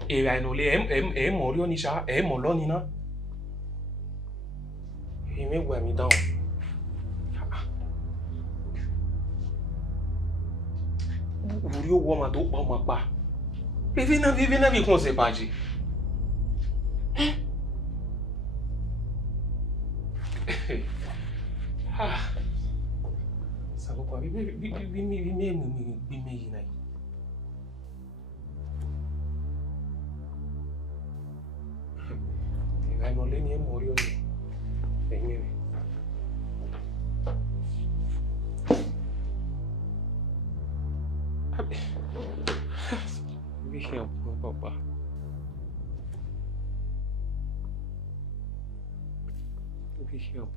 Ai no le mo ri oni sha, mo lo ni na. Me we mi down. Uri owo ma to pa ma pa. Vivi na bi kon se baji. Salokwa bi me yi na. Ai no le ni mo ri oni. Eyin ni. Be help, Papa. Be help.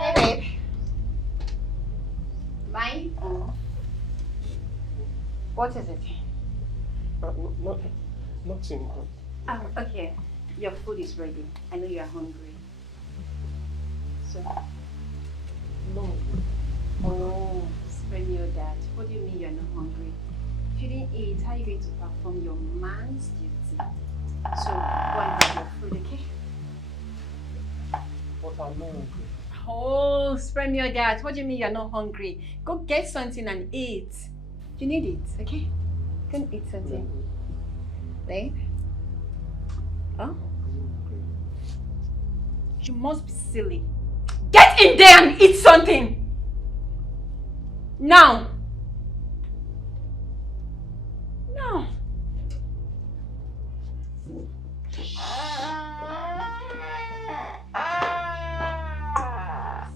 Hey, babe. Mine? What is it? Nothing. Okay. Your food is ready. I know you are hungry. So. No. Oh, spare me your dad. What do you mean you're not hungry? If you didn't eat, how are you going to perform your man's duty? So, go and have your food, okay? But I'm not hungry. Oh, spare me your dad. What do you mean you're not hungry? Go get something and eat. You need it, okay? Go and eat something. Babe? Oh? You must be silly. Get in there and eat something! Now! No.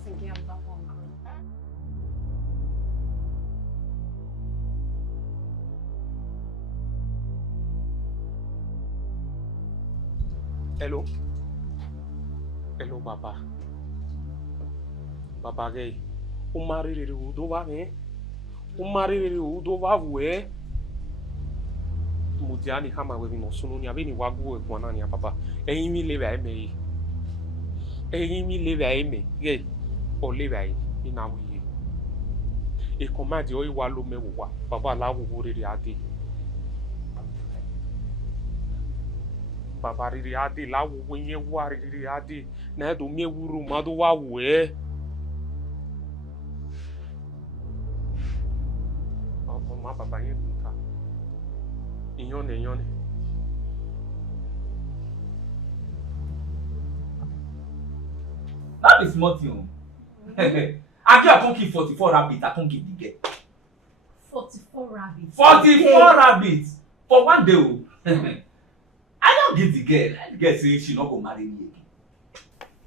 Thinking I'm not hungry. Hello? Hello, Papa. Papa gay. O marido do vai, né? O marido do vai voar. Mudiani kama wewe no sunu ni abeni wagu e kwana ni papa. Eyin mi lebe ai me. Eyin mi lebe ai me. Ye. O lebe ai mi na wuye. E command o iwa lo mewo wa. Baba la wo rere ade. Baba rere ade la wo wenye wa rere ade. Na do mi ewuru ma do wa wo e. Ma baba yin nka. Inyone. That is small thing. I can't keep 44 rabbits. I can't give the girl. 44 rabbits. 44 rabbits for one day. I don't give the girl. The girl says she not gonna marry me again.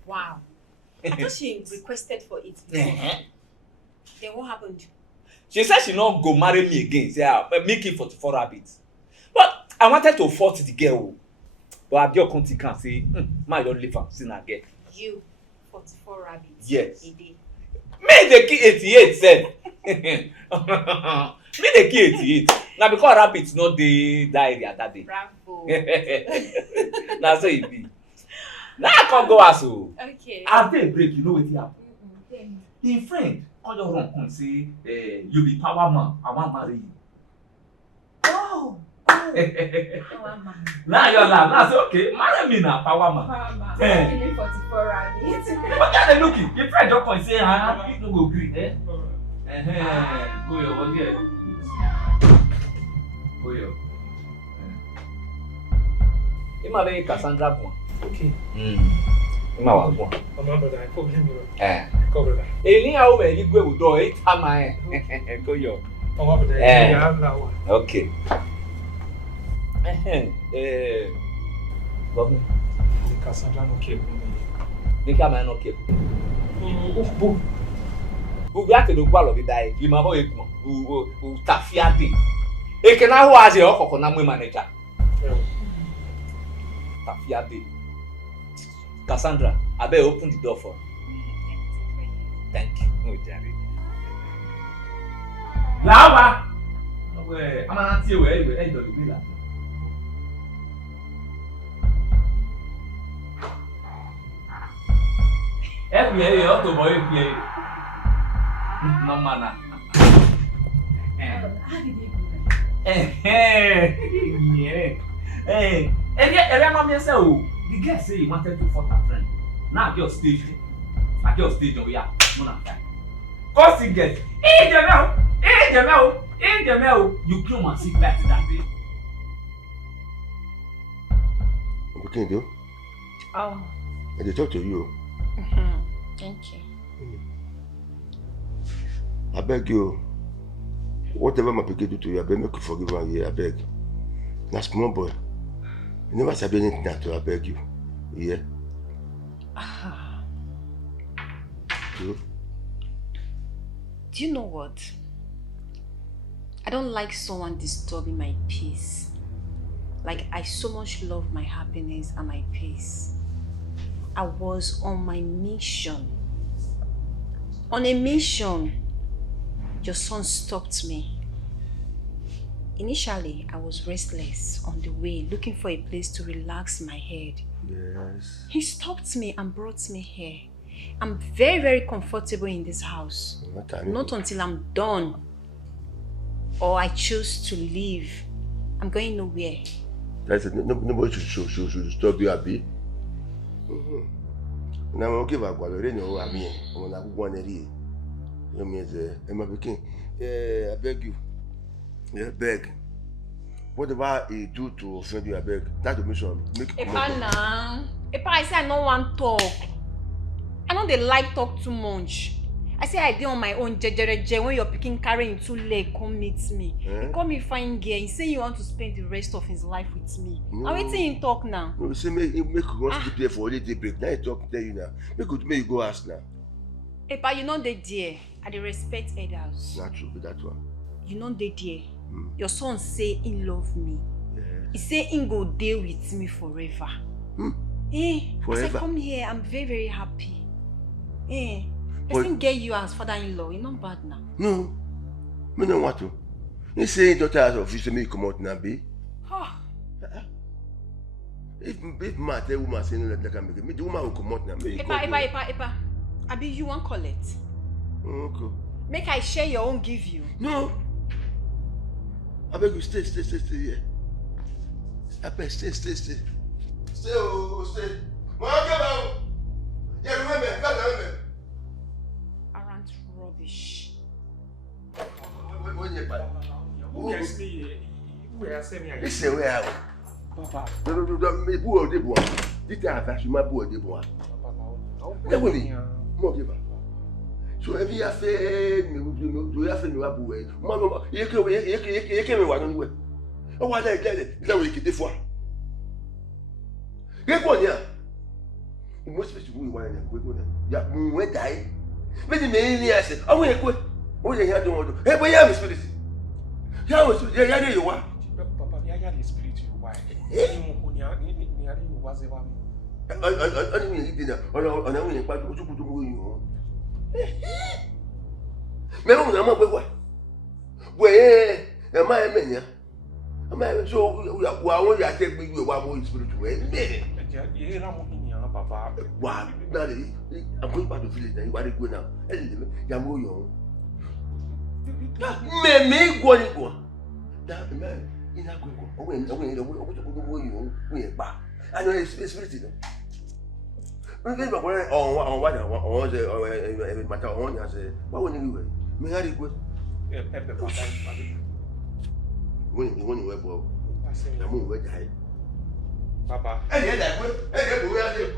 Wow. I thought she requested for it. Then what happened? She said she not go marry me again. Say, make it 44 rabbits. But I wanted to fault the girl. But I girl can't say, my don't leave her, see that girl. You, 44 rabbits. Yes. A day. Me the key 88 said. Me the key 88. Now because rabbits not the that area that day. Bravo. That's so it be. Now I can't go as so. Okay. After a break, you know what happened? In friend, call your run and say, you be power man, I want marry you. Oh. Power man. Now you're like, that's okay, marry me now, power man. Power man. Eh. Give me 44 rabbits. But then they looking, your friend just come say, you no go agree, eh? Go your what here? Go your. Ima be Cassandra kwa. Okay. Ima wa kwa. Mama brother, I problem you. Cover that. Ni a o me ni gbe udo e tama e. Go your. Mama brother, you have now. Okay. Bob. The Cassandra no care. Ni ka ma no care. Bu ga te do gwa lo bi dai. Bi ma bo e kuma. Bu tafiade. E ke na ho aje okoko na mu manager. Tafiade. Cassandra, I better open the door for. Thank you. No, Jerry. Lava. I'm not see where you end of the villa. Every year, you have to buy it. No manner. How did they go? The girl say he wanted to fuck her friend. Now I just staged it. I just staged it. Yeah, no, not that. Cause he gets, hey, Jamel, you kill my sick back that day. What can you do? Oh. I just talk to you. Thank you. I beg you. Whatever my pikin do to you, I beg make you forgive her here. I beg. Now, small boy. You never said anything at all. I beg you. Yeah. Do you know what? I don't like someone disturbing my peace. Like, I so much love my happiness and my peace. I was on my mission. On a mission. Your son stopped me. Initially, I was restless on the way, looking for a place to relax my head. Yes. He stopped me and brought me here. I'm very, very comfortable in this house. Not until I'm done or I choose to leave. I'm going nowhere. That's it. Nobody should stop you, Abi. Now I'm okay about what I know. I mean, when I want to read, you mean, Emma King, I beg you. Yeah, beg. Whatever he do to offend you, I beg. That to make sure make. Epa, I say I don't want to talk. I know they like talk too much. I say I did on my own jejereje when you're picking carrying 2 legs, come meet me. He call me fine girl. He say you want to spend the rest of his life with me. No. I'm waiting him talk now. No, say make you go sleep there for holiday break. Now he talk tell you now. Make you go ask now. Epa, you know they dear. I dey respect elders. Not true, but that one. You know they dear. Your son say he love me. Yes. He say he go deal with me forever. Forever? As I come here, I'm very, very happy. Person get you as father-in-law, it's not bad now. No, I don't want to. He say daughter has office, make you come out now, be. If man tell woman say no, that can make it. Me the woman will come out now. Epa. Abi, you want collect? Okay. Make I share your own, give you. No. I beg you, stay here. I beg, stay. Stay, oh, stay. Yeah, remember. Aren't rubbish. When you buy? Who asked me? Listen, where are we? Papa. Me boy de boy. This I have my boy de boy. Papa. More give. So every affair me affair me boy. Mama, you can me one way. Oh, what I get it. That we get the fois. Get one here. Most people we want to go there. Ya, we die. Me the me say, "Oh, we go. Oh, you hear don't do. Hey, boy, you spirit. Ya, you want. Papa, ya the spirit you why? Papa, wow, now I'm going back to village now. You are going now. I'm going. Me go. That man, in a good go. Back. I know it's spirit. Remember on what the matter on you say. What when you me had it good. When you were born, I'm going to die. Papa. Hey, that way. Hey, we are there.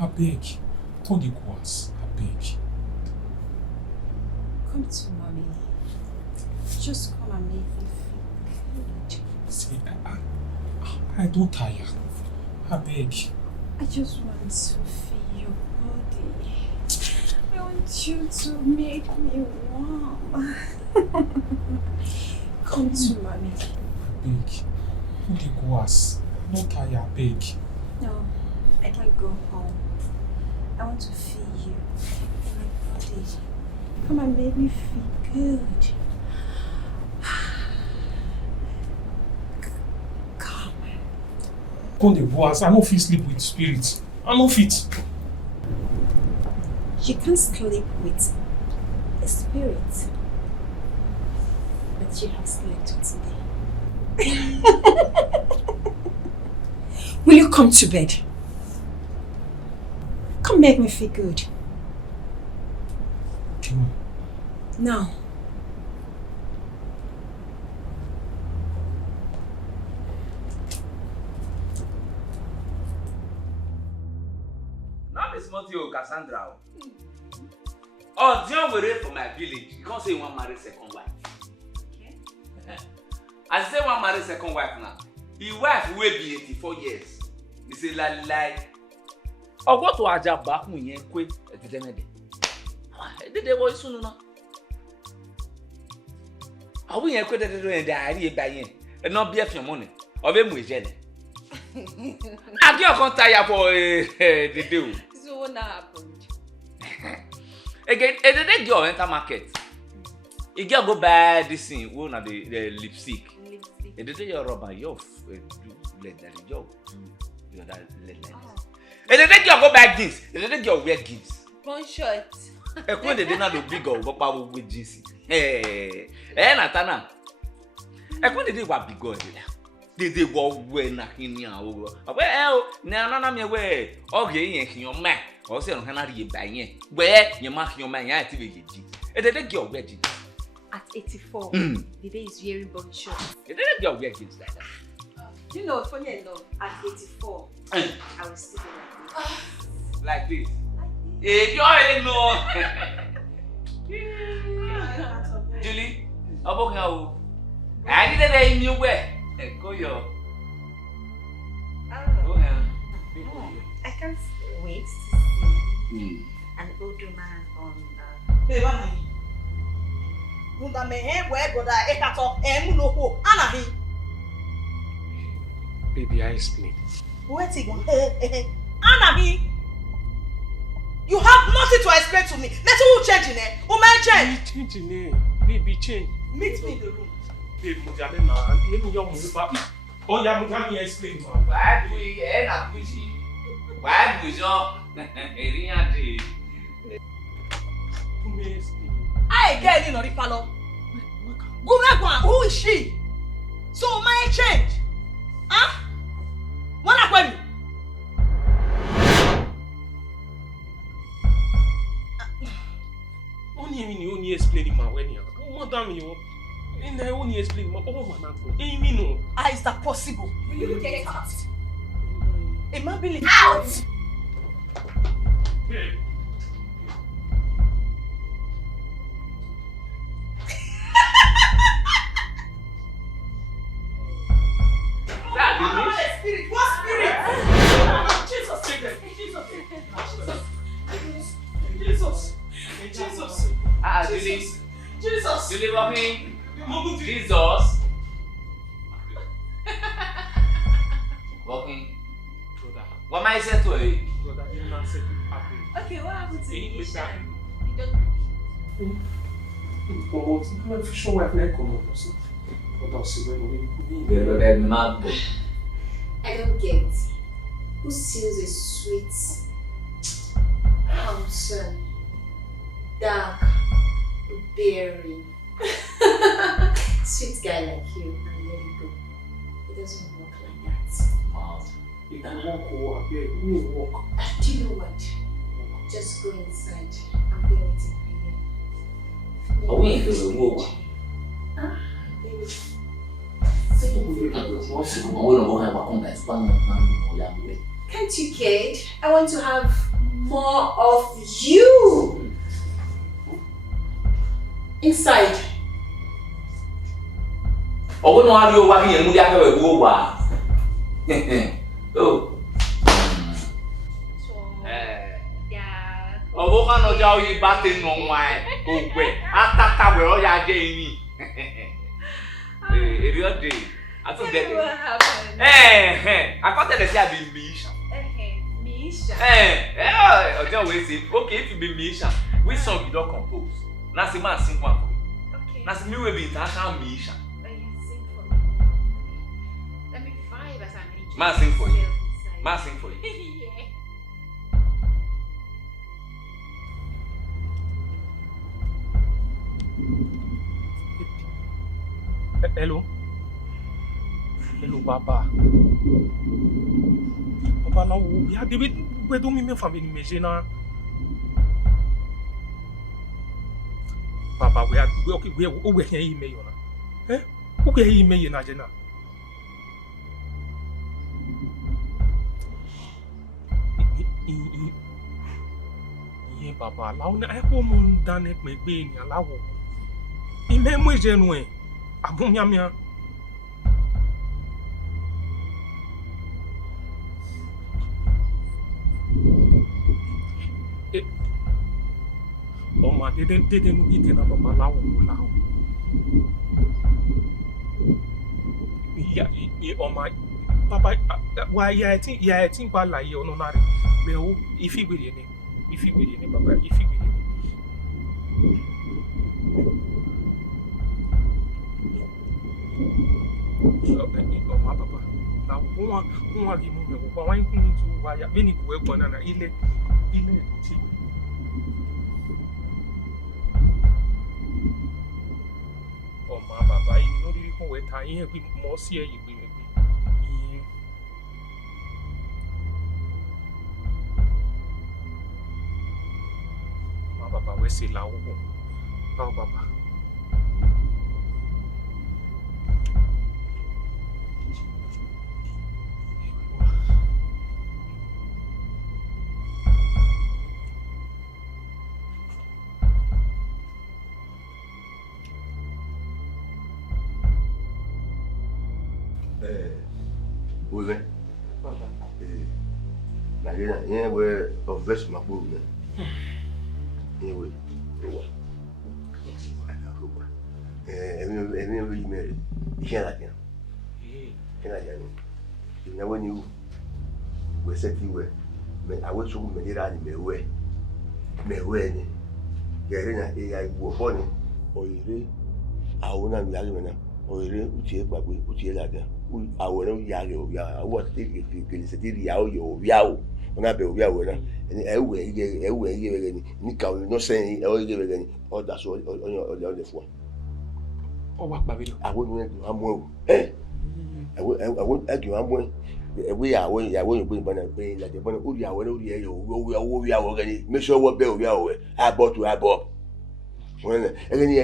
I beg. Call the courts. I beg. Come to mommy. Just come and make me feel good. See, I don't tire. I beg. I just want to feel your body. I want you to make me warm. Come to mommy. I beg. Call the courts. No tire. I beg. No, I can't go home. I want to feel you in my body. Come and make me feel good. Come. Come the boss. I no fit sleep with spirits. I no fit. You can't sleep with a spirit, but you have slept with me. Will you come to bed? Come make me feel good. Okay. Now. Not this month, you Cassandra. Oh, John will for my village. You can't say one marry second wife. Okay. I say one marry second wife now. His wife will be 84 years. He say lie. Oh, what to aja back when you quit at the demede? Did they voice soon now? How we quit at the diary by yen and not be of your money? Obe mujene. I can't tire for the deal. So what happened? Again, they go enter market. You get go buy this thing, one of the lipstick. And they your rubber, your let that job. You that let that. And they go buy jeans. And they go wear jeans. One shirt. E when they not do big go pa with jeans. Natana. E when they wa big go they go we na hinia o. Well, na me we. Okay, yen hion ma. O se no na ri ba yen. We yen ma hion ma yan ti be jeans. And they go wear jeans. At 84, the day is wearing bum shorts. You didn't get wear jeans like that. You know, funny enough, at 84, I was still like this. Hey, you already know. Julie, about how I didn't in your way. Go yo. Go ahead. I can't wait to see an older man on Munda me we goda ekato emunoko anahi. Baby, I explain. Wait again. Anahi. You have nothing to explain to me. Let's who change in it. Who may change? Change in it. Baby, change. Meet me in the room. Baby, Mujale na. Let me your move back. Oh yeah, Mujale explain. Why do we end up with you? Why do we so? Who may explain? I get in the palo. Gumegwa, who is she? So my change. Huh? Wanna quit? Only explain my wedding. Madam, you. And I only explain my no. Is that possible? Will you get out? Imagine out. Spirit, what spirit? Jesus, Jesus. Jesus. Julie walking. Jesus. Walking. What am I saying to you? Brother, you not said to happen. Okay, what happened to the Ishan? I'm sure we're not coming. I don't get who seals a sweet, handsome, dark, bearing, sweet guy like you and let it go. It doesn't work like that. You can walk, you walk. Do you know what? Just go inside. I'm there waiting for you. I went to the walk. Baby. Can't you, kid? I want to have more of you inside. Oh, no, are you walking and moving oh. Oh, what kind of job you batting on my way? After we are getting real day. I thought that what happened? I thought that they be Misha. Misha. I tell we say, okay, if you be Misha, which song you don't compose? Now see man sing one for me. Okay. Now see me will be international Misha. Oh, yeah, sing for me. Let me vibe as I'm enjoying Man sing for you. myself inside. Man sing for you. Yeah. Hello? Hello, Baba. Baba, now we are David. We don't mean family imagine. Baba, we are okay. We can email you. Okay, email you na jena. Yeah, Baba. Now I hope we done it. Me be ni alawo. Email me jenu. Abum yamia. Oma didn't eat in a baba lao. Yeah, my papa why ya think ba lie ono na re me o ifi gbere ni papa ifi gbere ni so my papa na won ri mu me wo pa wan kun ni tu wa ya me ni ku egbon na ile ti my papa you no rí kon we ta yin pe mo si e igbe yin my papa we se la wo papa oui, il y a un veste ma boue. Oui. Àwòrán ya rẹ̀ òbí àwọn kìlì sí ti rí àwọn òbí àwò wọn náà bẹ òbí àwò náà ẹni ẹwù ẹyẹ rẹ ni níkà òní náà sẹ́yìn ẹwù ẹyẹ rẹ ni ọdà sọ ọlẹ fún wa. ọwọ́ àpàbí lọ. àwọn ènìyàn kì í wọ́n mú àwọn ẹ̀kì wọ́n mú ẹ̀wé ìyàwó yòókù nípa náà pé ìlàjẹ̀ bọ́nà ó rí àwọn orí ẹ̀yẹ òbí àwò rẹ ni mẹ́sàn-án wọ́n bẹ òbí àwò rẹ àbọ̀ tó àbọ̀ ẹni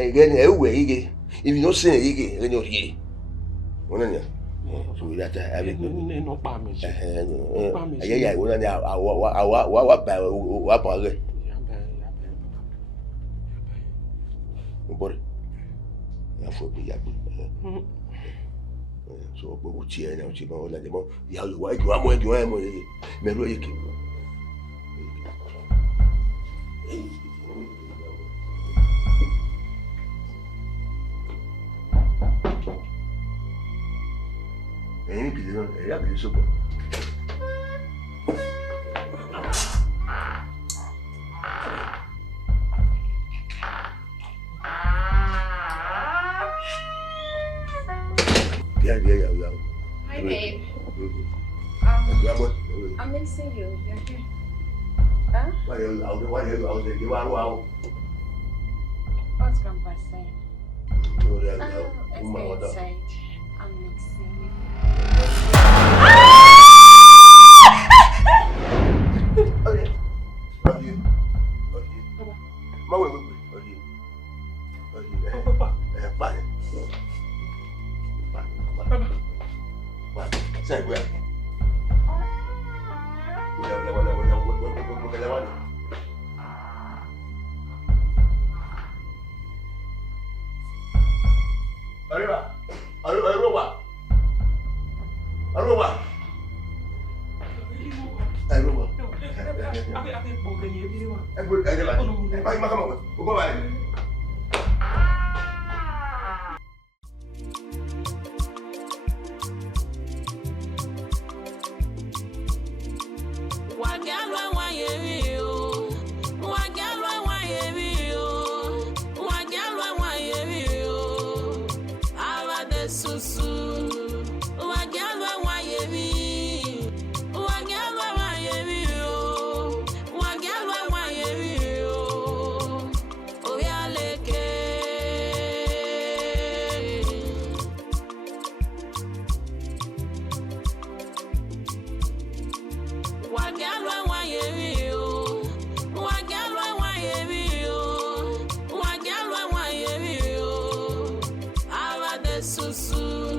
ẹwù ẹyẹ ìbí náà sẹ́yìn ẹyẹ ẹni òrí yẹ wọn náà so that I mean no pami yeah we na wa pa re bore ya fo bi ya bi so bo ti e na o ti ba la de mo ya yo wa ju amo ye me lo ye ki ẹ̀yin kìí náà ẹ̀yà kìí sọ́kọ̀. Hi babe. I'm missing you. You're here. Huh? What's Grandpa saying? Let's go inside. I'm mixing you. Susu